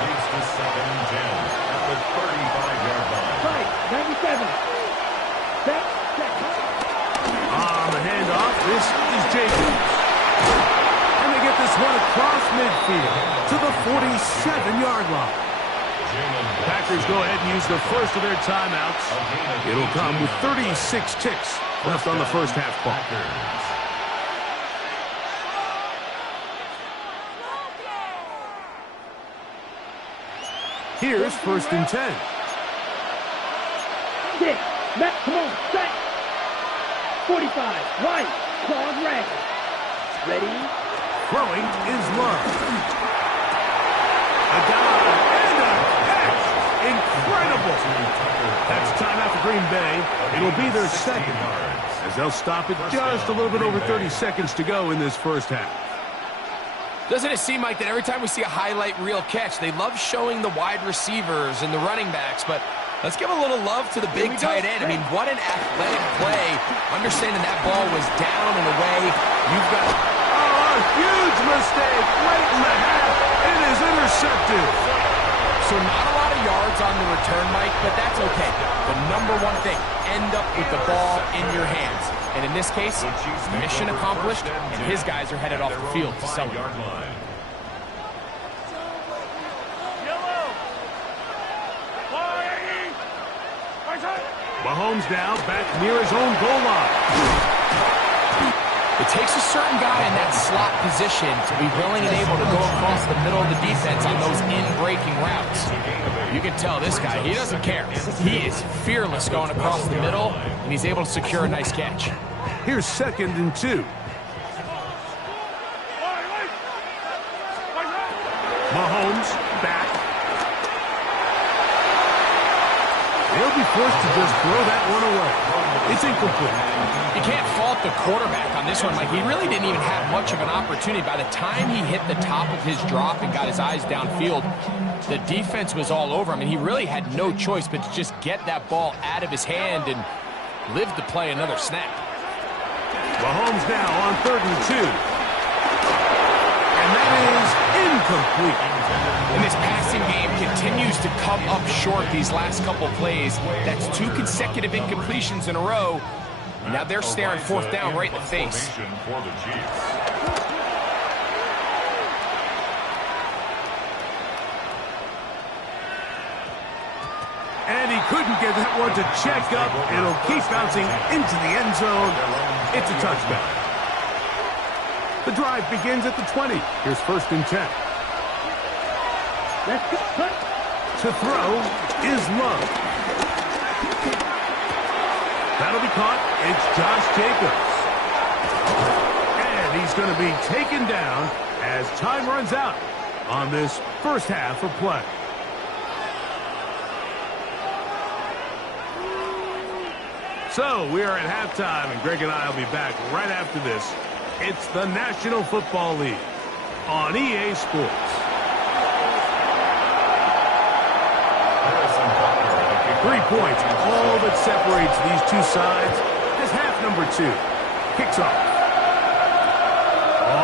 Leads to 2nd and 10 at the 35-yard line. Right, 97. Set. On the handoff, this is Jacobs. And they get this one across midfield to the 47-yard line. Packers go ahead and use the first of their timeouts. It'll come with 36 ticks left on the first half clock. Here's 1st and 10. Six. Matt, come on, set. 45. Right. Claws red. Ready. Throwing is Love. A dive and a catch. Incredible. That's timeout for Green Bay. It'll be their second, as they'll stop it just a little bit over 30 seconds to go in this first half. Doesn't it seem like that every time we see a highlight reel catch, they love showing the wide receivers and the running backs, but let's give a little love to the big tight end. I mean, what an athletic play. Understanding that ball was down and away. You've got... Oh, a huge mistake late in the half. It is intercepted. So not a lot of yards on the return, Mike, but that's okay. The number one thing, end up with the ball in your hands. And in this case, mission accomplished, and his guys are headed off the field to celebrate. Mahomes now back near his own goal line. It takes a certain guy in that slot position to be willing and able to go across the middle of the defense on those in-breaking routes. You can tell this guy, he doesn't care. He is fearless going across the middle, and he's able to secure a nice catch. Here's 2nd and 2. Mahomes back. They'll be forced to just throw that one away. It's incomplete. You can't fault the quarterback on this one, Mike. He really didn't even have much of an opportunity. By the time he hit the top of his drop and got his eyes downfield, the defense was all over him, and he really had no choice but to just get that ball out of his hand and live to play another snap. Mahomes now on 3rd and 2. And that is incomplete. And this passing game continues to come up short these last couple plays. That's 2 consecutive incompletions in a row. Now they're staring 4th down right in the face. And he couldn't get that one to check up. It'll keep bouncing into the end zone. It's a touchdown. The drive begins at the 20. Here's 1st and 10. To throw is Love. That'll be caught. It's Josh Jacobs. And he's going to be taken down as time runs out on this first half of play. So we are at halftime, and Greg and I will be back right after this. It's the National Football League on EA Sports. 3 points, all that separates these two sides as half number 2 kicks off.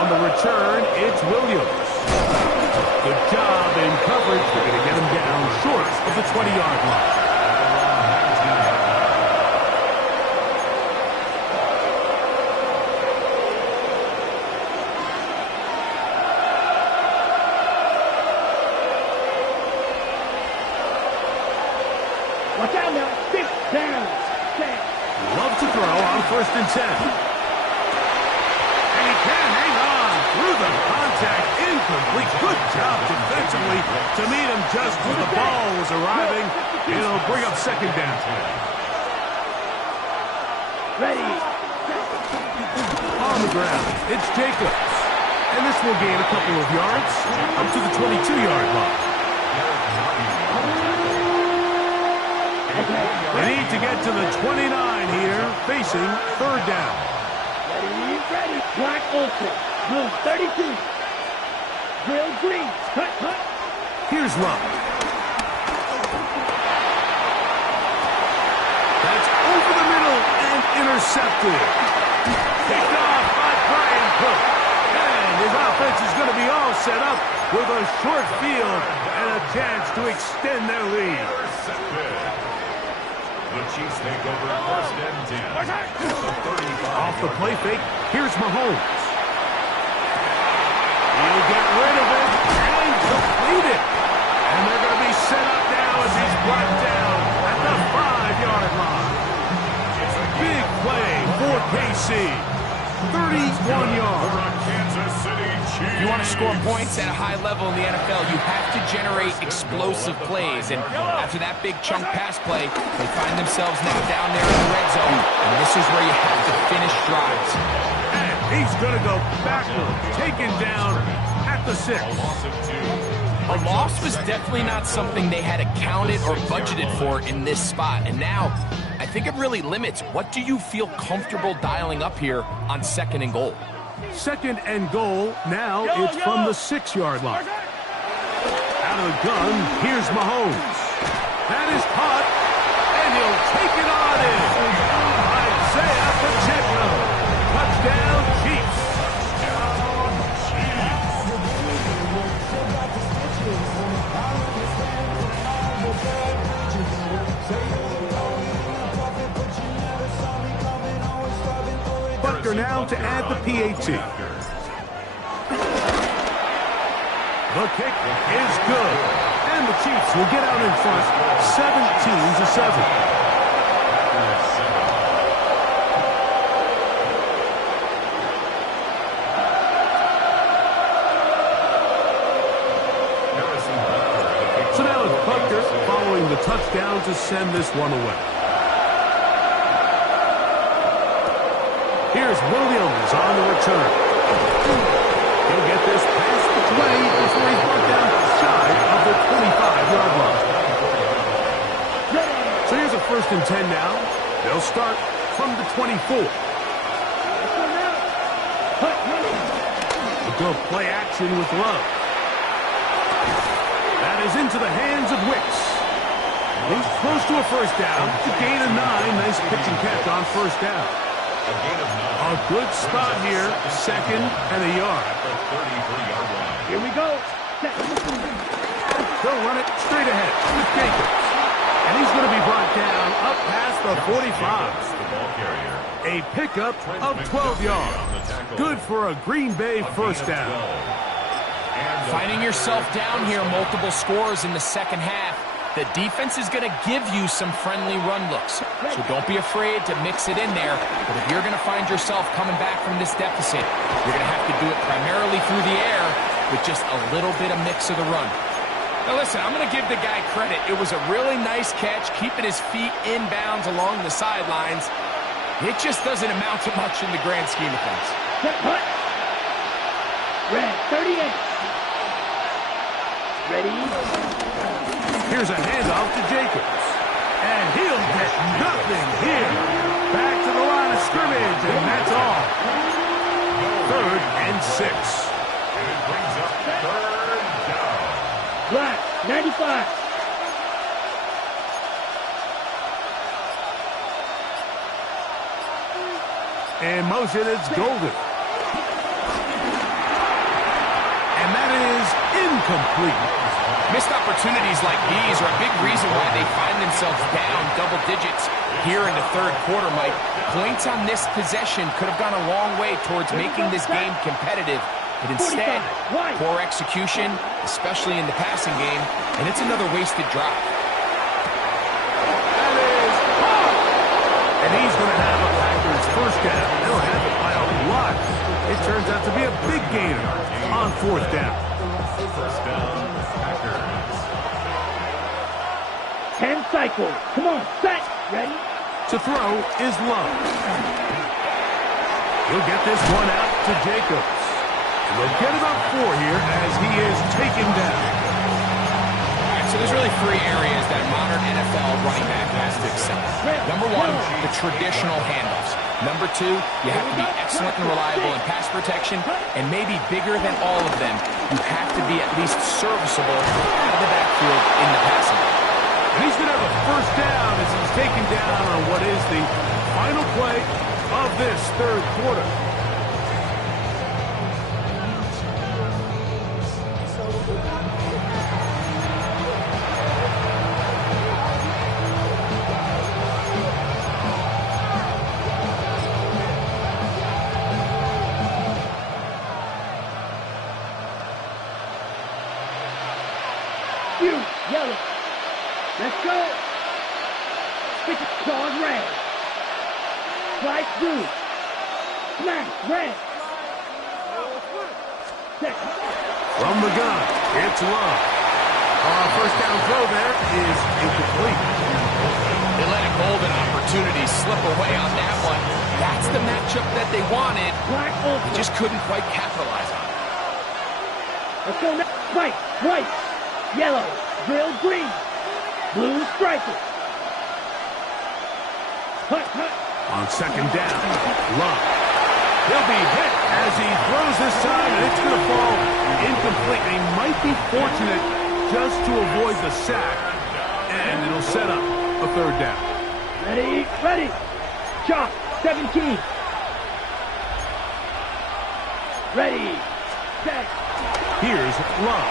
On the return, it's Williams. Good job in coverage. They're going to get him down short of the 20-yard line. Watch out now. 6 down. Love to throw on 1st and 10. And he can hang on through the contact, incomplete. Good job defensively to meet him just as the ball was arriving. It'll bring up second down. Ready. On the ground, it's Jacobs. And this will gain a couple of yards up to the 22-yard line. They need to get to the 29 here, facing third down. Ready. Black Olsen. Blue 32. Drill green. Cut. Here's Love. That's over the middle and intercepted. Picked off by Brian Cook. And his offense is going to be all set up with a short field and a chance to extend their lead. The Chiefs take over first and 10. The 35. Off the play fake, here's Mahomes. He'll get rid of it and complete it. And they're going to be set up now as he's brought down at the 5-yard line. Big play for KC. 31 yards. Kansas City Chiefs. If you want to score points at a high level in the NFL, you have to generate explosive plays. And after that big chunk pass play, they find themselves now down there in the red zone. And this is where you have to finish drives. And he's going to go backward, taken down at the 6. A loss was definitely not something they had accounted or budgeted for in this spot. And now, I think it really limits what do you feel comfortable dialing up here on second and goal. Second and goal, now it's from the 6-yard line. Out of the gun, here's Mahomes. That is caught, and he'll take it on in. Isaiah Pacheco. Touchdown, Chiefs. Butker now to add the PAT. The kick is good. And the Chiefs will get out in front, 17-7. So now it's Butker following the touchdown to send this one away. Here's Williams on the return. He'll get this past the 20 before he's brought down shy of the 25-yard line. So here's a 1st and 10 now. They'll start from the 24. We'll go play action with Love. That is into the hands of Wicks. He's close to a first down. To gain a 9. Nice pitch and catch on first down. A good spot here, 2nd and a yard. Here we go. They'll run it straight ahead with Jacobs. And he's going to be brought down up past the 45. A pickup of 12 yards. Good for a Green Bay first down. Finding yourself down here, multiple scores in the second half. The defense is going to give you some friendly run looks. So don't be afraid to mix it in there. But if you're going to find yourself coming back from this deficit, you're going to have to do it primarily through the air with just a little bit of mix of the run. Now listen, I'm going to give the guy credit. It was a really nice catch, keeping his feet inbounds along the sidelines. It just doesn't amount to much in the grand scheme of things. Red 38. Ready? Here's a handoff to Jacobs. And he'll get nothing here. Back to the line of scrimmage, and that's all. 3rd and 6. And it brings up 3rd down. Black 95. In motion, it's Golden. And that is incomplete. Missed opportunities like these are a big reason why they find themselves down double digits here in the third quarter, Mike. Points on this possession could have gone a long way towards making this game competitive. But instead, poor execution, especially in the passing game, and it's another wasted drive. That is caught! And he's going to have a Packers first down. They'll have it by a lot. It turns out to be a big gainer on 4th down. First down, Packers. 10 cycles. Come on, set. Ready? To throw is Love. He'll get this one out to Jacobs. And they'll get about 4 here as he is taken down. All right, so there's really 3 areas that a modern NFL running back has to excel. Number 1, the traditional handoffs. Number 2, you have to be excellent and reliable in pass protection. And maybe bigger than all of them, you have to be at least serviceable out of the backfield in the passing game. He's going to have a first down as he's taken down on what is the final play of this third quarter. Yellow. Let's go. Stick it, claws red. Strike blue. Smash red. Set. From the gun, it's Love. First down throw there is incomplete. They let a golden opportunity slip away on that one. That's the matchup that they wanted. Black They ultra. just couldn't quite capitalize on it. Let's go next. White, white, yellow, grilled green, blue striper. Hut, hut. On second down, Love. He'll be hit as he throws this time, and it's going to fall incomplete. They might be fortunate just to avoid the sack, and it'll set up a third down. Ready, ready. Chop, 17. Ready, set. Here's Love.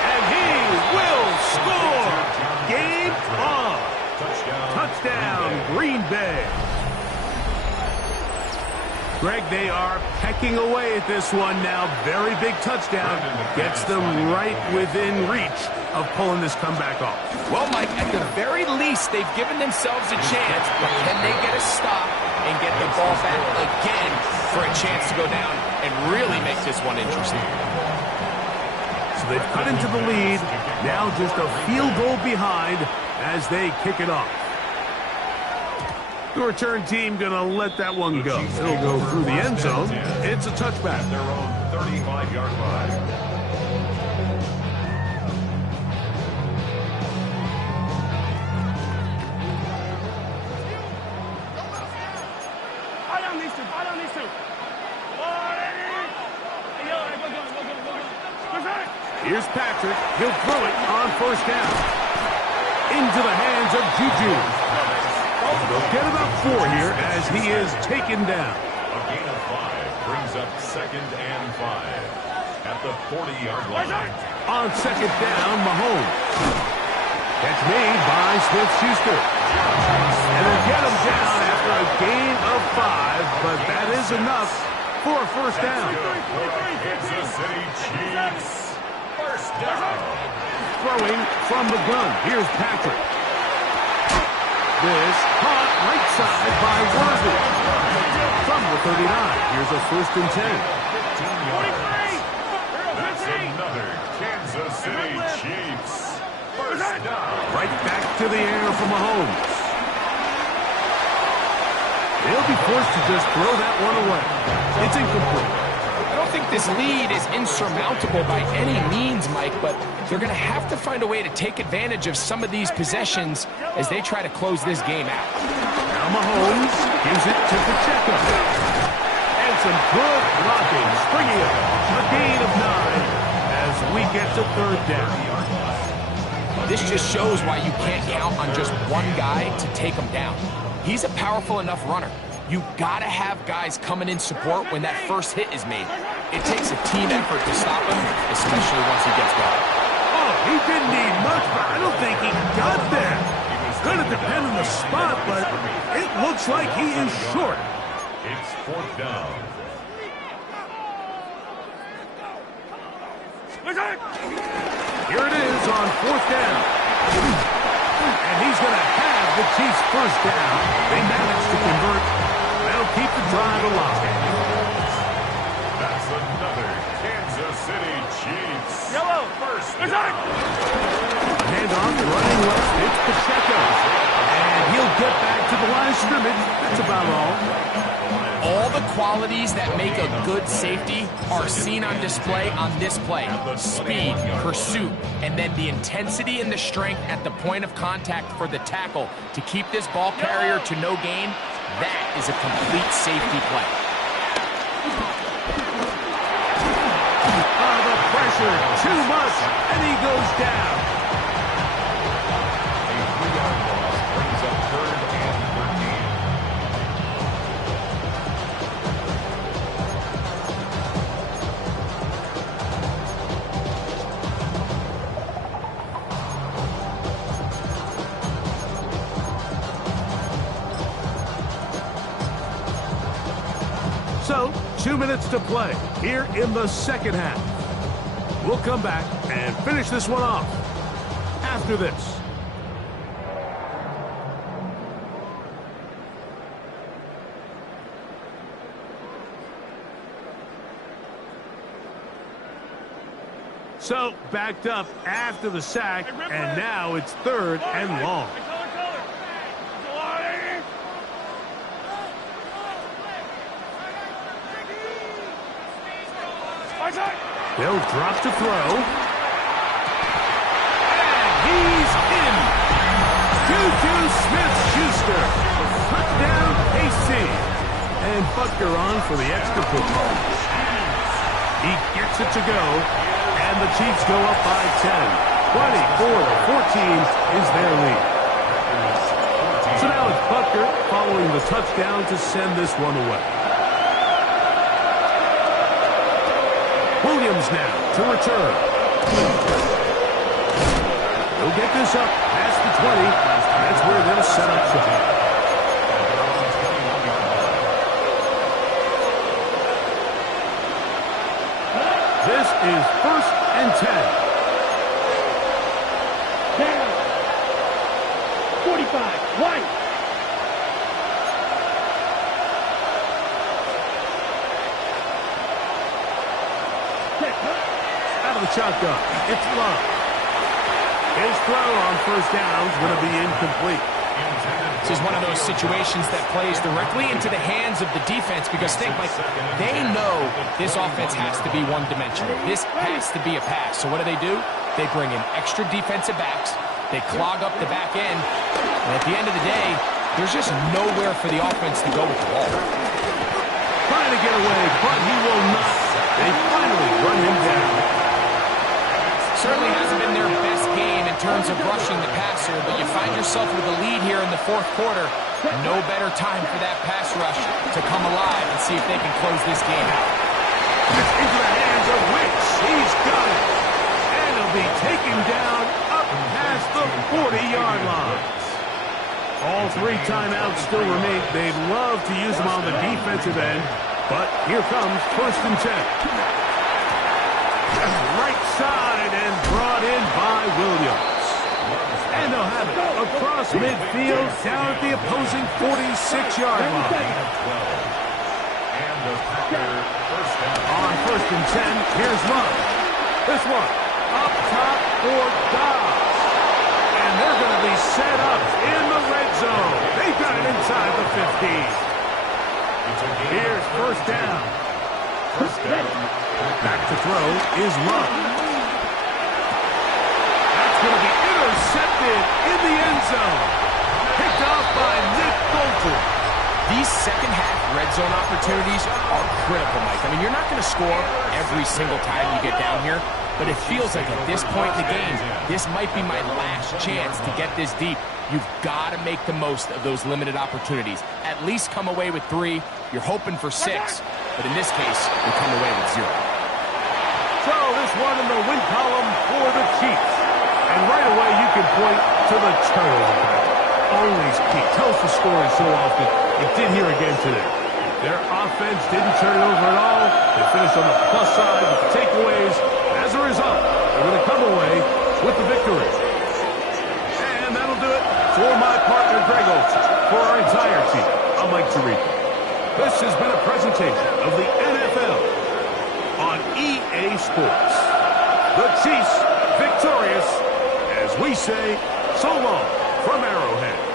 And he will score! Game on! Touchdown, Green Bay. Greg, they are pecking away at this one now. Very big touchdown. Gets them right within reach of pulling this comeback off. Well, Mike, at the very least, they've given themselves a chance. But can they get a stop and get the ball back again for a chance to go down and really make this one interesting? So they've cut into the lead. Now just a field goal behind as they kick it off. The return team going to let that one go. It'll go through the end zone. It's a touchback. Their own 35-yard line. Here's Patrick. He'll throw it on first down. Into the hands of Juju. They'll get about 4 here as he is taken down. A gain of 5 brings up 2nd and 5 at the 40-yard line. On second down, Mahomes. Catch made by Smith-Schuster. And they'll get him down after a gain of 5, but that is enough for a first down. Kansas City Chiefs. First down. Throwing from the gun. Here's Patrick. This caught right side by Worthy. From the 39. Here's a 1st and 10. 15 yards. That's another Kansas City Chiefs. First down. Right back to the air for Mahomes. They'll be forced to just throw that one away. It's incomplete. I don't think this lead is insurmountable by any means, Mike, but they're going to have to find a way to take advantage of some of these possessions as they try to close this game out. Now Mahomes gives it to Pacheco. And some good blocking. Springing it. A gain of 9 as we get to third down. This just shows why you can't count on just one guy to take him down. He's a powerful enough runner. You gotta have guys coming in support when that first hit is made. It takes a team effort to stop him, especially once he gets going. Oh, he didn't need much, but I don't think he got there. Gonna depend on the spot, but it looks like he is short. It's 4th down. Here it is on 4th down. And he's gonna have the Chiefs first down. They managed to convert. They'll keep the drive alive. That's another Kansas City Chiefs. Yellow. First There's down. Handoff, running left, it's Pacheco. And he'll get back to the line of scrimmage. That's about all. All the qualities that make a good safety are seen on display on this play. Speed, pursuit, and then the intensity and the strength at the point of contact for the tackle to keep this ball carrier to no gain. That is a complete safety play. Oh, the pressure, too much, and he goes down. A 3-yard loss brings up 3rd and 13. So, 2 minutes to play here in the second half. We'll come back and finish this one off after this. So, backed up after the sack, and now it's 3rd and long. They'll drop to throw. And he's in. Juju Smith-Schuster. Touchdown, KC. And Butker on for the extra point. He gets it to go. And the Chiefs go up by 10. 24-14 is their lead. So now it's Butker following the touchdown to send this one away. Williams now to return. He'll get this up past the 20. That's where they'll set up shop. This is 1st and 10. Down. 45. White. Out of the shotgun. It's Love. His throw on 1st down is going to be incomplete. This is one of those situations that plays directly into the hands of the defense because think, like, they know this offense has to be one-dimensional. This has to be a pass. So what do? They bring in extra defensive backs. They clog up the back end. And at the end of the day, there's just nowhere for the offense to go with the ball. Trying to get away, but he will not. They finally run him down. Certainly hasn't been their best game in terms of rushing the passer, but you find yourself with a lead here in the 4th quarter. No better time for that pass rush to come alive and see if they can close this game out. It's into the hands of Wicks. He's got it. And he'll be taken down up past the 40-yard line. All 3 timeouts still remain. They'd love to use them on the defensive end, but here comes 1st and 10. Right side and brought in by Williams. And they'll have it across midfield down at the opposing 46-yard line. On 1st and 10, here's Love. This one up top for Dobbs. And they're going to be set up in the red zone. They've got it inside the 15. Here's 1st down. Back to throw is Love. That's going to be intercepted in the end zone. Picked off by Nick Bolton. These second-half red zone opportunities are critical, Mike. I mean, you're not going to score every single time you get down here, but it feels like at this point in the game, this might be my last chance to get this deep. You've got to make the most of those limited opportunities. At least come away with 3. You're hoping for 6, but in this case, you come away with 0. So this one in the win column for the Chiefs. And right away you can point to the turnover battle. Always key. Tells the story so often. It did here again today. Their offense didn't turn it over at all. They finished on the plus side with the takeaways. As a result, they're going to come away with the victory. And that'll do it for my partner Greg Olson. For our entire team, I'm Mike Tirico. This has been a presentation of the NFL on EA Sports. The Chiefs victorious as we say so long from Arrowhead.